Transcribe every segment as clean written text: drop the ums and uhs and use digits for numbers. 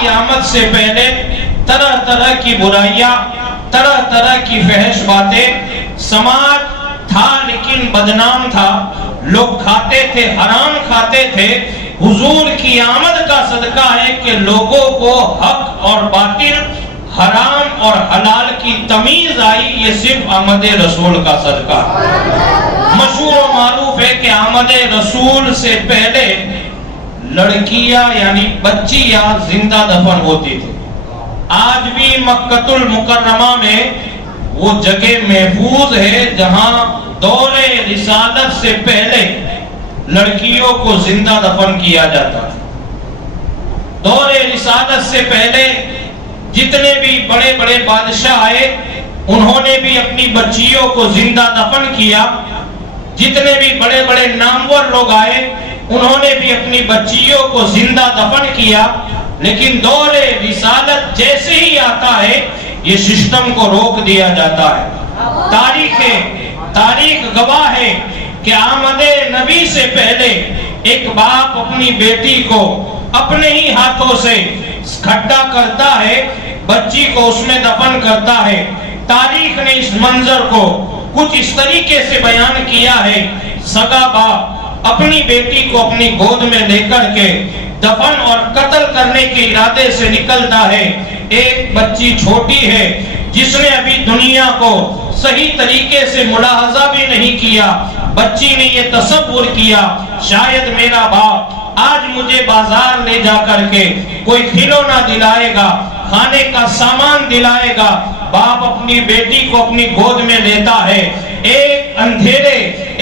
کی آمد سے پہلے طرح طرح کی برائیاں، طرح طرح کی فحش باتیں، سماج تھا لیکن بدنام تھا، لوگ کھاتے تھے، حرام کھاتے تھے۔ حضور کی آمد کا صدقہ ہے کہ لوگوں کو حق اور باطل، حرام اور حلال کی تمیز آئی، یہ صرف آمد رسول کا صدقہ۔ مشہور و معروف ہے کہ آمد رسول سے پہلے لڑکیاں یعنی بچیاں زندہ دفن ہوتی تھی۔ آج بھی مکہ المکرمہ میں وہ جگہ محفوظ ہے جہاں دور رسالت سے پہلے لڑکیوں کو زندہ دفن کیا جاتا تھا۔ دور رسالت سے پہلے جتنے بھی بڑے بڑے بادشاہ آئے انہوں نے بھی اپنی بچیوں کو زندہ دفن کیا، جتنے بھی بڑے بڑے نامور لوگ آئے انہوں نے بھی اپنی بچیوں کو زندہ دفن کیا، لیکن دور رسالت جیسے ہی آتا ہے یہ سسٹم کو روک دیا جاتا ہے۔ تاریخ گواہ ہے کہ آمد نبی سے پہلے ایک باپ اپنی بیٹی کو اپنے ہی ہاتھوں سے کھڈا کرتا ہے، بچی کو اس میں دفن کرتا ہے۔ تاریخ نے اس منظر کو کچھ اس طریقے سے بیان کیا ہے، سگا باپ اپنی بیٹی کو اپنی گود میں لے کر کے دفن اور قتل کرنے کے ارادے سے نکلتا ہے۔ ایک بچی چھوٹی ہے جس نے ابھی دنیا کو صحیح طریقے سے ملاحظہ بھی نہیں کیا، بچی نے یہ تصور کیا شاید میرا باپ آج مجھے بازار لے جا کر کے کوئی کھلونا دلائے گا، کھانے کا سامان دلائے گا۔ باپ اپنی بیٹی کو اپنی گود میں لیتا ہے، ایک اندھیرے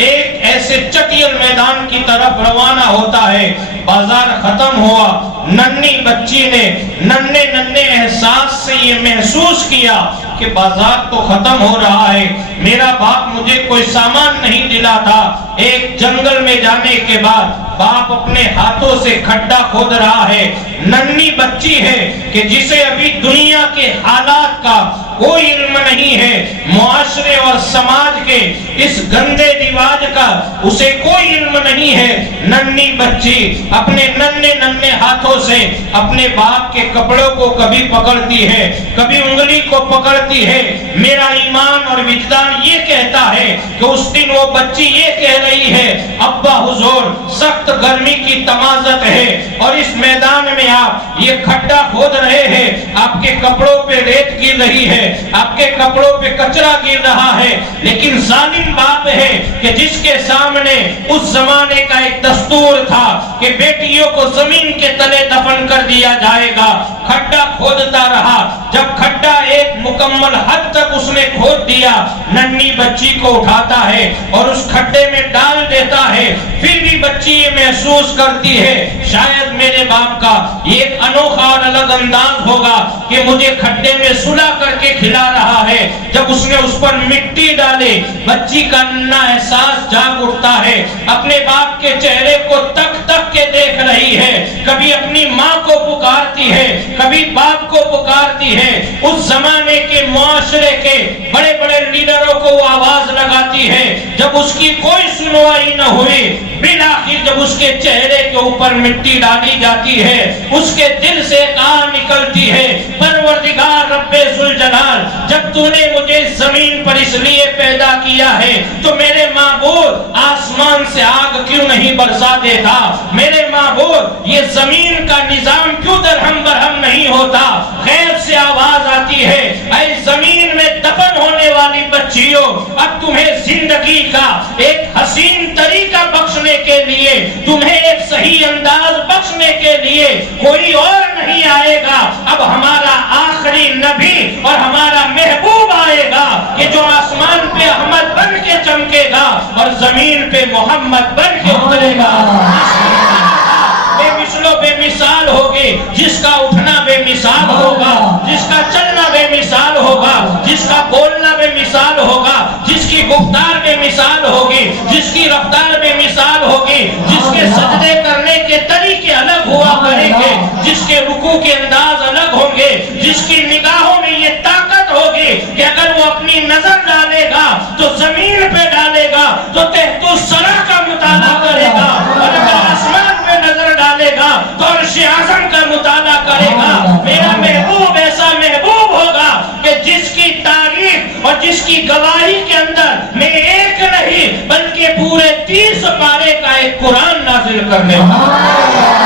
ایک ایسے چٹیل میدان کی طرف روانہ ہوتا ہے۔ بازار ختم ہوا، ننھی بچی نے ننھے احساس سے یہ محسوس کیا کہ بازار تو ختم ہو رہا ہے، میرا باپ مجھے کوئی سامان نہیں دلا تھا۔ ایک جنگل میں جانے کے بعد باپ اپنے ہاتھوں سے کھڈا کھود رہا ہے، ننھی بچی ہے کہ جسے ابھی دنیا کے حالات کا کوئی علم نہیں ہے، معاشرے اور سماج کے اس گندے رواج کا اسے کوئی علم نہیں ہے۔ ننھی بچی اپنے ننھے ہاتھوں سے اپنے باپ کے کپڑوں کو کبھی پکڑتی ہے، کبھی انگلی کو پکڑتی ہے۔ میرا ایمان اور وجدان یہ کہتا ہے کہ اس دن وہ بچی یہ کہہ رہی ہے، ابا حضور سخت گرمی کی تمازت ہے اور اس میدان میں آپ یہ کھڈا کھود رہے ہیں، آپ کے کپڑوں پہ ریت گر رہی ہے، آپ کے کپڑوں پہ کچرا گر رہا ہے، لیکن ظالم باپ ہے کہ جس کے سامنے اس زمانے کا ایک دستور تھا کہ بیٹیوں کو زمین کے تلے دفن کر دیا جائے گا۔ کھڈا کھودتا رہا، جب کھڈا ایک مکمل حد تک اس نے کھود دیا، ننھی بچی کو اٹھاتا ہے اور اس کھڈے میں ڈال دیتا ہے۔ پھر بھی بچی یہ محسوس کرتی ہے شاید میرے باپ کا یہ ایک انوکھا اور الگ انداز ہوگا کہ مجھے کھڈے میں سلا کر کے کھلا رہا ہے۔ جب اس نے اس پر مٹی ڈالے، بچی کا ننھا احساس جاگ اٹھتا ہے، اپنے باپ کے چہرے کو تک تک کے دیکھ رہی ہے، کبھی اپنی ماں کو پکارتی ہے، کبھی باپ کو پکارتی ہے۔ اس زمانے کے معاشرے کے بڑے بڑے لیڈروں کو وہ آواز لگاتی ہے، جب اس کی کوئی سنوائی نہ ہوئی، بالآخر جب اس کے چہرے کے اوپر مٹی ڈالی جاتی ہے، اس کے دل سے آہ نکلتی ہے، پروردگار رب ذوالجلال جب تو نے مجھے زمین پر اس لیے پیدا کیا ہے تو میرے معبود آسمان سے آگ کیوں نہیں برسا دیتا؟ میرے معبود یہ زمین کا نظام کیوں درہم برہم نہیں ہوتا؟ غیب سے آواز آتی ہے، اے زمین میں دفن ہونے والی بچیوں، اب تمہیں زندگی کا ایک حسین طریقہ بخشنے کے لیے، تمہیں ایک صحیح انداز بخشنے کے لیے کوئی اور نہیں آئے گا، اب ہمارا آخری نبی اور ہمارا محبوب آئے گا کہ جو آسمان پہ احمد بن کے چمکے گا اور زمین پہ محمد بن کے اترے گا۔ بے مثل و بے مثال ہوگی، جس کا اٹھنا بے مثال ہوگا، جس کا چلنا بے مثال ہوگا، جس کا بولنا بے مثال ہوگا، جس کی گفتار بے مثال ہوگی، جس کی رفتار بے مثال ہوگی، جس کے سجدے کرنے کے طریقے الگ ہوا کریں گے، جس کے رکوع کے انداز الگ ہوں گے، جس کی نگاہوں میں یہ طاقت ہوگی کہ اگر وہ اپنی نظر ڈالے گا تو زمین پہ ڈالے گا تو تحت الثری کا مطالعہ کرے گا، اور اگر آسمان پہ نظر ڈالے گا تو عرش اعظم کا مطالعہ کرے گا۔ محبوب ایسا محبوب ہوگا کہ جس کی تعریف اور جس کی گواہی کے اندر میں ایک نہیں بلکہ پورے 30 پارے کا ایک قرآن نازل کرنے والا.